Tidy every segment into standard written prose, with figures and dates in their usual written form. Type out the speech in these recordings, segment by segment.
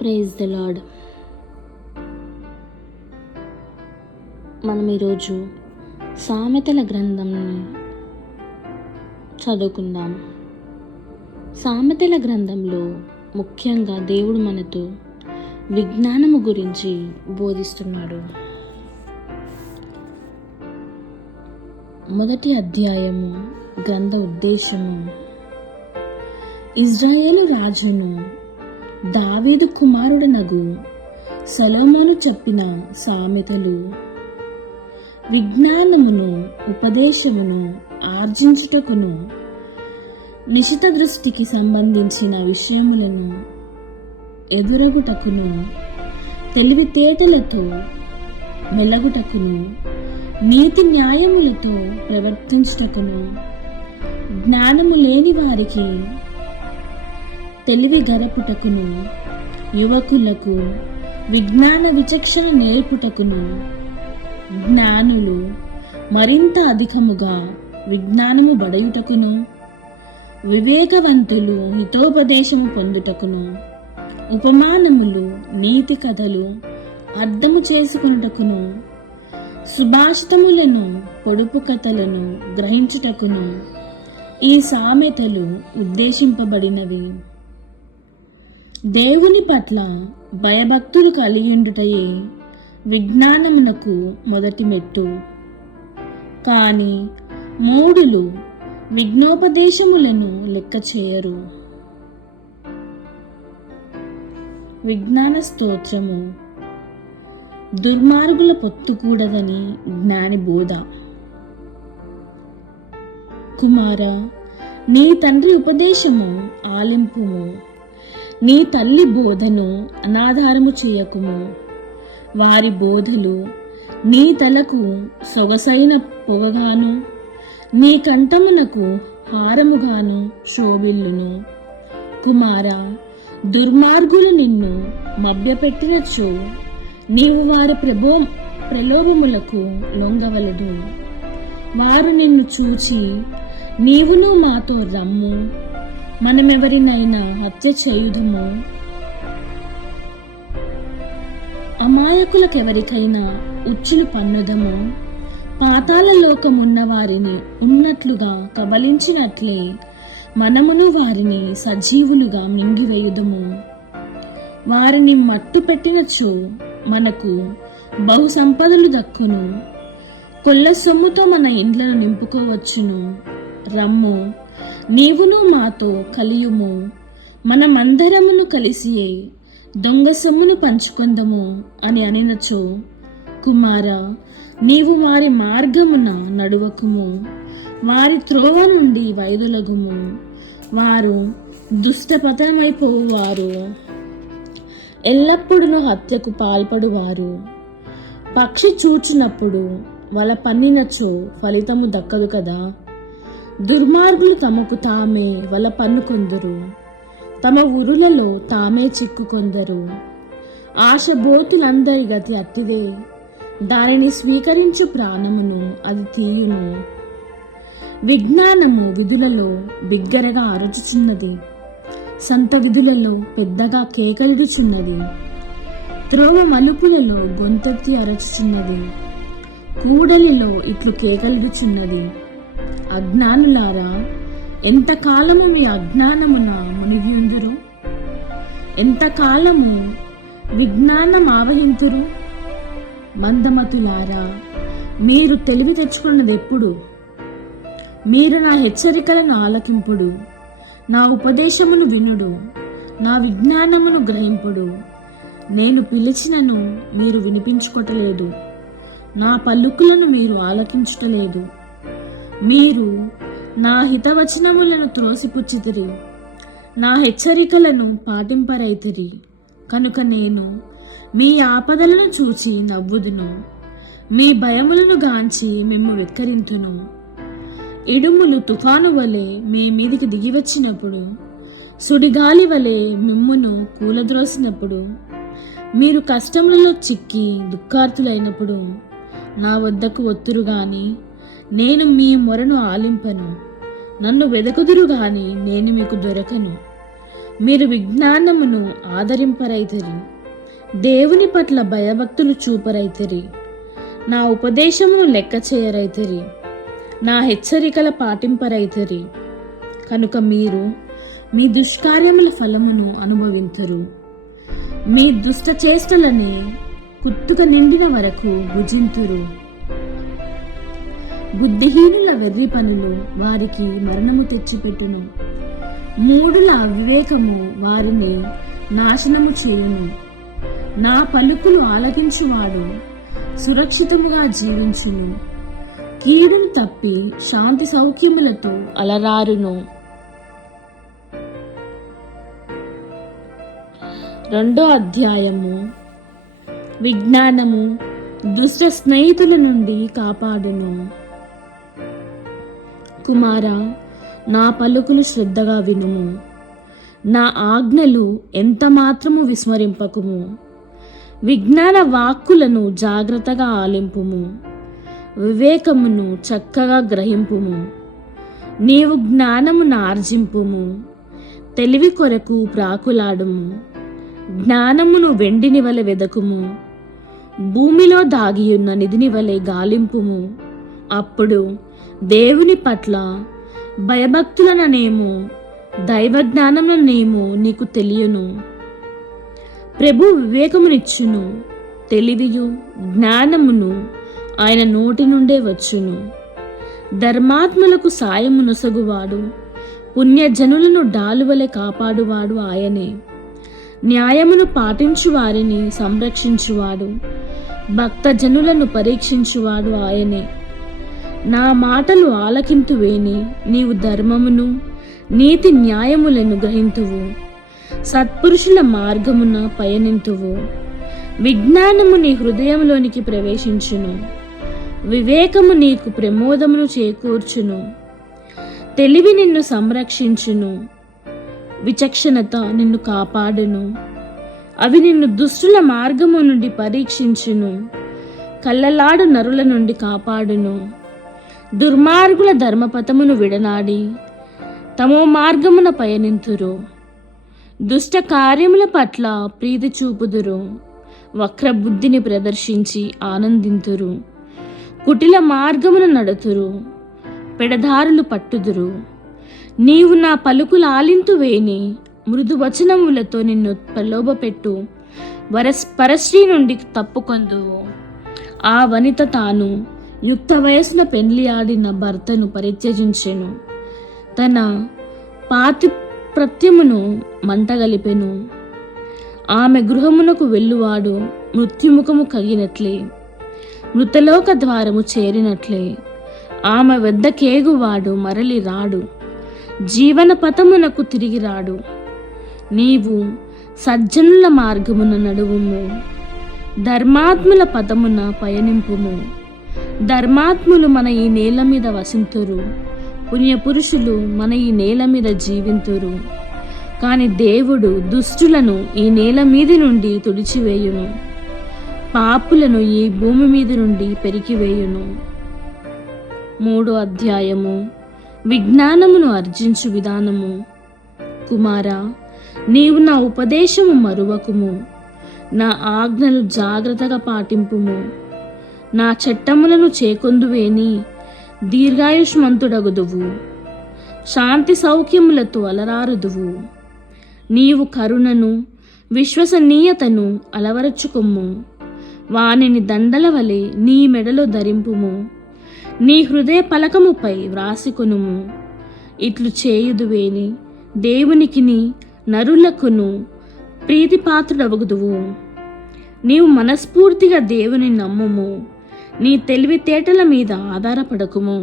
Praise the lord. మనం ఈరోజు సామెతల గ్రంథంని చదువుకుందాం. సామెతల గ్రంథంలో ముఖ్యంగా దేవుడు మనతో విజ్ఞానము గురించి బోధిస్తున్నాడు. మొదటి అధ్యాయము గ్రంథ ఉద్దేశము, ఇజ్రాయేలు రాజును దావీదు కుమారుడనగు సొలొమోను చెప్పిన సామెతలు, విజ్ఞానమును ఉపదేశమును ఆర్జించుటకును నిశిత దృష్టికి సంబంధించిన విషయములను ఎదురగుటకును తెలివితేటలతో మెలగుటకును నీతి న్యాయములతో ప్రవర్తించుటకును జ్ఞానము లేని వారికి తెలివి గరపుటకును యువకులకు విజ్ఞాన విచక్షణ నేర్పుటకును జ్ఞానులు మరింత అధికముగా విజ్ఞానము బడయుటకును వివేకవంతులు హితోపదేశము పొందుటకును ఉపమానములు నీతి కథలు అర్థము చేసుకొనుటకును సుభాషితములను పొడుపు కథలను గ్రహించుటకును ఈ సామెతలు ఉద్దేశింపబడినవి. దేవుని పట్ల భయభక్తులు కలిగిండుటయే విజ్ఞానమునకు మొదటి మెట్టు. కానీ మూఢులు విజ్ఞోపదేశములను లెక్క చేయరు. విజ్ఞాన స్తోత్రము, దుర్మార్గుల పొత్తుకూడదని జ్ఞాని బోధ. కుమారా, నీ తండ్రి ఉపదేశము ఆలింపుము, నీ తల్లి బోధను అనాధారము చేయకుము. వారి బోధలు నీ తలకు సొగసైన పొగగాను నీ కంఠమునకు హారముగాను శోభిల్లును. కుమారా, దుర్మార్గులు నిన్ను మభ్యపెట్టినచో నీవు వారి ప్రలోభములకు లొంగవలదు. వారు నిన్ను చూచి, నీవును మాతో రమ్ము, మనమెవరినైనా హత్య చేయుదుము, అమాయకులకెవరికైనా ఉచ్చులు పన్నుదము, పాతాళ లోకమున్న వారిని ఉన్నట్లుగా కబలించినట్లే మనమును వారిని సజీవులుగా మింగివేయుదము. వారిని మట్టు పెట్టినచో మనకు బహు సంపదలు దక్కును, కొల్ల సొమ్ముతో మన ఇండ్లను నింపుకోవచ్చును. రమ్ము, నీవును మాతో కలియుము, మనమందరమును కలిసియే దొంగ సొమ్మును పంచుకొందము అని అనినచో, కుమారా, నీవు వారి మార్గమున నడువకుము, వారి త్రోవ నుండి వైదొలగుము. వారు దుష్టపతనమైపోవారు, ఎల్లప్పుడూ హత్యకు పాల్పడువారు. పక్షి చూచినప్పుడు వల పన్నినచో ఫలితము దక్కదు కదా. దుర్మార్గులు తమకు తామే వల పన్నుకొందరు, తమ ఉరులలో తామే చిక్కుకొందరు. ఆశబోతులందరి గతి అట్టిదే, దానిని స్వీకరించు ప్రాణమును అది తీయును. విజ్ఞానము విధులలో బిగ్గరగా అరుచుచున్నది, సంత విధులలో పెద్దగా కేకలిడుచున్నది. త్రోవ మలుపులలో గొంతెత్తి అరచుచున్నది, కూడలిలో ఇట్లు కేకలిడుచున్నది. అజ్ఞానులారా, ఎంతకాలము మీ అజ్ఞానమున మునిగియుందురు? ఎంతకాలము విజ్ఞానమావహింతురు? మందమతులారా, మీరు తెలివి తెచ్చుకున్నది ఎప్పుడు? మీరు నా హెచ్చరికలను ఆలకింపుడు, నా ఉపదేశమును వినుడు, నా విజ్ఞానమును గ్రహింపుడు. నేను పిలిచినను మీరు వినిపించుకోవటలేదు, నా పలుకులను మీరు ఆలకించుటలేదు. మీరు నా హితవచనములను త్రోసిపుచ్చితిరి, నా హెచ్చరికలను పాటింపరైతిరి. కనుక నేను మీ ఆపదలను చూచి నవ్వుదును, మీ భయములను గాంచి మిమ్ము వెక్కరింతును. ఇడుములు తుఫాను వలె మీ మీదికి దిగివచ్చినప్పుడు, సుడిగాలి వలె మిమ్మును కూలద్రోసినప్పుడు, మీరు కష్టములలో చిక్కి దుఃఖార్తులైనప్పుడు నా వద్దకు ఒత్తురు గాని నేను మీ మొరను ఆలింపను. నన్ను వెదకుదురు గాని నేను మీకు దొరకను. మీరు విజ్ఞానమును ఆదరింపరైతిరి, దేవుని పట్ల భయభక్తులు చూపరైతిరి, నా ఉపదేశమును లెక్క చేయరైతిరి, నా హెచ్చరికల పాటింపరైతిరి. కనుక మీరు మీ దుష్కార్యముల ఫలమును అనుభవింతురు, మీ దుష్ట చేష్టలని కుత్తుక నిండిన వరకు భుజింతురు. బుద్ధిహీనుల వెర్రి పనులు వారికి మరణము తెచ్చిపెట్టును, మూఢుల అవివేకము వారిని నాశనము చేయును. నా పలుకులు ఆలకించువాడు సురక్షితముగా జీవించును, కీడును తప్పి శాంతి సౌఖ్యములతో అలరారును. 2వ అధ్యాయము. విజ్ఞానము దుష్ట స్నేహితుల నుండి కాపాడును. కుమారా, నా పలుకులు శ్రద్ధగా వినుము, నా ఆజ్ఞలు ఎంత మాత్రము విస్మరింపకుము. విజ్ఞాన వాక్కులను జాగ్రత్తగా ఆలింపుము, వివేకమును చక్కగా గ్రహింపుము. నీవు జ్ఞానమును ఆర్జింపుము, తెలివి కొరకు ప్రాకులాడుము. జ్ఞానమును వెండిని వలె వెదకుము, భూమిలో దాగియున్న నిధిని వలె గాలింపుము. అప్పుడు దేవుని పట్ల భయభక్తులననేమో దైవ జ్ఞానములనేమో నీకు తెలియను. ప్రభు వివేకమునిచ్చును, తెలివియు జ్ఞానమును ఆయన నోటి నుండే వచ్చును. ధర్మాత్ములకు సాయము నొసగువాడు, పుణ్యజనులను డాలువలె కాపాడువాడు ఆయనే. న్యాయమును పాటించు వారిని సంరక్షించువాడు, భక్తజనులను పరీక్షించువాడు ఆయనే. నా మాటలు ఆలకింతువేని నీవు ధర్మమును నీతి న్యాయములను గ్రహింతువు, సత్పురుషుల మార్గమున పయనింతువు. విజ్ఞానము నీ హృదయంలోనికి ప్రవేశించును, వివేకము నీకు ప్రమోదమును చేకూర్చును. తెలివి నిన్ను సంరక్షించును, విచక్షణత నిన్ను కాపాడును. అవి నిన్ను దుష్టుల మార్గము నుండి పరీక్షించును, కళ్ళలాడు నరుల నుండి కాపాడును. దుర్మార్గుల ధర్మపథమును విడనాడి తమో మార్గమున పయనింతురు. దుష్ట కార్యముల పట్ల ప్రీతి చూపుదురు, వక్రబుద్ధిని ప్రదర్శించి ఆనందింతురు. కుటిల మార్గమున నడుతురు, పెడదారులు పట్టుదురు. నీవు నా పలుకులు ఆలింతువేని మృదు వచనములతో నిన్ను ప్రలోభపెట్టు పరస్త్రీ నుండి తప్పుకొందువు. ఆ వనిత తాను యుక్త వయసున పెండ్లి ఆడిన భర్తను పరిత్యజించెను, తన పాతిప్రత్యమును మంటగలిపెను. ఆమె గృహమునకు వెళ్ళువాడు మృత్యుముఖము కగినట్లే, మృతలోక ద్వారము చేరినట్లే. ఆమె వద్దకేగువాడు మరలి రాడు, జీవన పథమునకు తిరిగి రాడు. నీవు సజ్జనుల మార్గమున నడువుము, ధర్మాత్ముల పదమున పయనింపుము. ధర్మాత్ములు మన ఈ నేల మీద వసింతురు, పుణ్యపురుషులు మన ఈ నేల మీద జీవింతురు. కాని దేవుడు దుష్టులను ఈ నేల మీది నుండి తుడిచివేయును, పాపులను ఈ భూమి మీద నుండి పెరికివేయును. 3వ అధ్యాయము. విజ్ఞానమును అర్జించు విధానము. కుమారా, నీవు నా ఉపదేశము మరువకుము, నా ఆజ్ఞలు జాగ్రత్తగా పాటింపుము. నా చట్టములను చేకొందువేని దీర్ఘాయుష్మంతుడగుదువు, శాంతి సౌఖ్యములతో అలరారుదువు. నీవు కరుణను విశ్వసనీయతను అలవరచుకొమ్ము, వానిని దండల వలె నీ మెడలో ధరింపుము, నీ హృదయ పలకముపై వ్రాసికొనుము. ఇట్లు చేయుదువేని దేవునికిని నరులకును ప్రీతిపాత్రుడవగుదువు. నీవు మనస్ఫూర్తిగా దేవుని నమ్ముము, నీ తెలివితేటల మీద ఆధారపడకుము.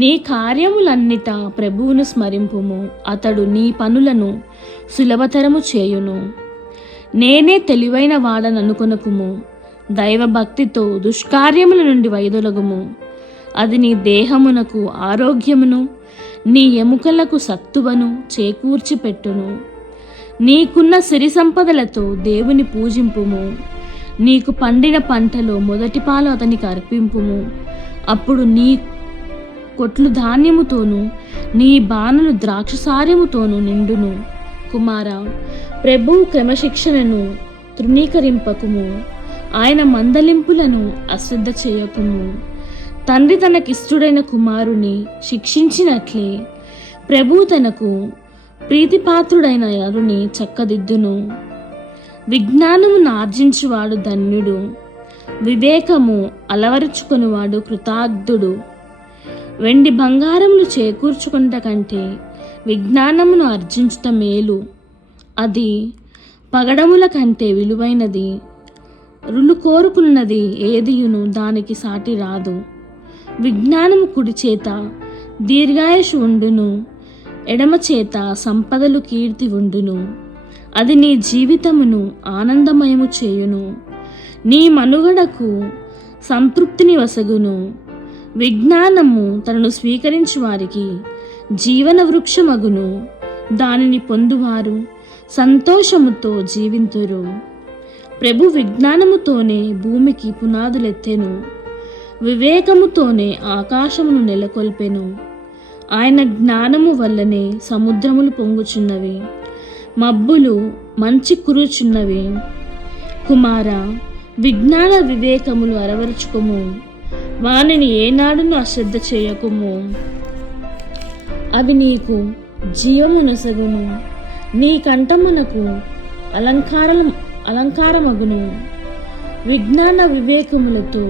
నీ కార్యములన్నిట ప్రభువును స్మరింపుము, అతడు నీ పనులను సులభతరము చేయును. నేనే తెలివైన వాడననుకొనకుము, దైవభక్తితో దుష్కార్యముల నుండి వైదొలగుము. అది నీ దేహమునకు ఆరోగ్యమును, నీ ఎముకలకు సత్తువను చేకూర్చిపెట్టును. నీకున్న సిరి సంపదలతో దేవుని పూజింపుము. నీకు పండిన పంటలో మొదటి పాలు అతనికి అర్పింపుము. అప్పుడు నీ కొట్లు ధాన్యముతోనూ నీ బాణలు ద్రాక్షసార్యముతోనూ నిండును. కుమారా, ప్రభువు క్రమశిక్షణను తృణీకరింపకుము, ఆయన మందలింపులను అశ్రద్ధ చేయకుము. తండ్రి తనకిష్టుడైన కుమారుని శిక్షించినట్లే ప్రభువు తనకు ప్రీతిపాత్రుడైన నరుని చక్కదిద్దును. విజ్ఞానమును ఆర్జించువాడు ధన్యుడు, వివేకము అలవరుచుకొనివాడు కృతార్థుడు. వెండి బంగారములు చేకూర్చుకుంట కంటే విజ్ఞానమును ఆర్జించుట మేలు, అది పగడముల కంటే విలువైనది. రులు కోరుకున్నది ఏదియును దానికి సాటి రాదు. విజ్ఞానము కుడి చేత దీర్ఘాయుషు ఉండును, ఎడమ చేత సంపదలు కీర్తి ఉండును. అది నీ జీవితమును ఆనందమయము చేయును, నీ మనుగడకు సంతృప్తిని వసగును. విజ్ఞానము తనను స్వీకరించు వారికి జీవన వృక్షమగును, దానిని పొందువారు సంతోషముతో జీవింతురు. ప్రభు విజ్ఞానముతోనే భూమికి పునాదులెత్తెను, వివేకముతోనే ఆకాశమును నెలకొల్పెను. ఆయన జ్ఞానము వల్లనే సముద్రములు పొంగుచున్నవి, మబ్బులు మంచి కురుచున్నవి. కుమారా, విజ్ఞాన వివేకములు అరవరుచుకుము, వానిని ఏనాడును అశ్రద్ధ చేయకుము. అవి నీకు జీవమునసగును, నీ కంఠమునకు అలంకారమగును. విజ్ఞాన వివేకములతో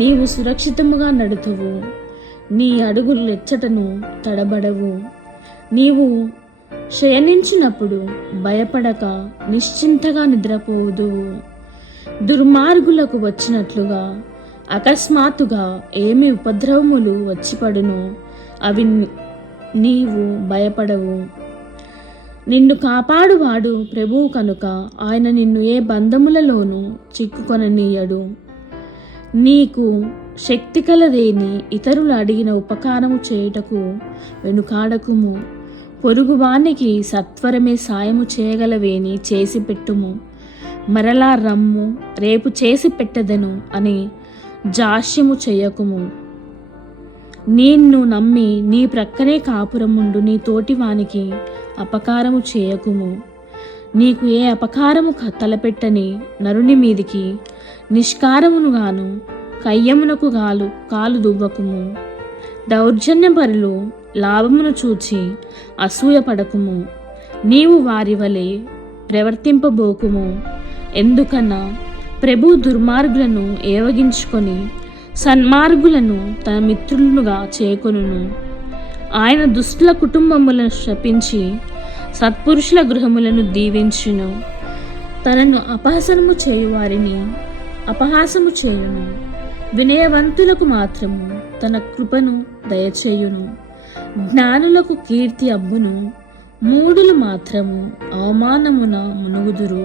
నీవు సురక్షితముగా నడుతువు, నీ అడుగులు ఎచ్చటను తడబడవు. నీవు శయనించినప్పుడు భయపడక నిశ్చింతగా నిద్రపోదువు. దుర్మార్గులకు వచ్చినట్లుగా అకస్మాత్తుగా ఏమి ఉపద్రవములు వచ్చిపడును, అవి నీవు భయపడవు. నిన్ను కాపాడువాడు ప్రభువు కనుక ఆయన నిన్ను ఏ బంధములలోనూ చిక్కుకొననీయడు. నీకు శక్తి కలదేని ఇతరులు అడిగిన ఉపకారము చేయుటకు వెనుకాడకుము. పొరుగువానికి సత్వరమే సాయము చేయగలవేని చేసి పెట్టుము. మరలా రమ్ము, రేపు చేసి పెట్టదను అని జాస్యము చేయకుము. నిన్ను నమ్మి నీ ప్రక్కనే కాపురముండు నీ తోటివానికి అపకారము చేయకుము. నీకు ఏ అపకారము తలపెట్టని నరుని మీదికి నిష్కారమునుగాను కయ్యమునకు కాలు దువ్వకుము. దౌర్జన్యపరులు లాభమును చూచి అసూయపడకుము. నీవు వారి వలె ప్రవర్తింపబోకుము. ఎందుకన్నా ప్రభు దుర్మార్గులను ఏవగించుకొని సన్మార్గులను తన మిత్రులుగా చేకొనును. ఆయన దుష్టుల కుటుంబములను శపించి సత్పురుషుల గృహములను దీవించును. తనను అపహాసనము చేయువారిని అపహాసము చేయును. వినయవంతులకు మాత్రము తన కృపను దయచేయును. జ్ఞానులకు కీర్తి అబ్బును, మూఢులు మాత్రము అవమానమున మునుగుదురు.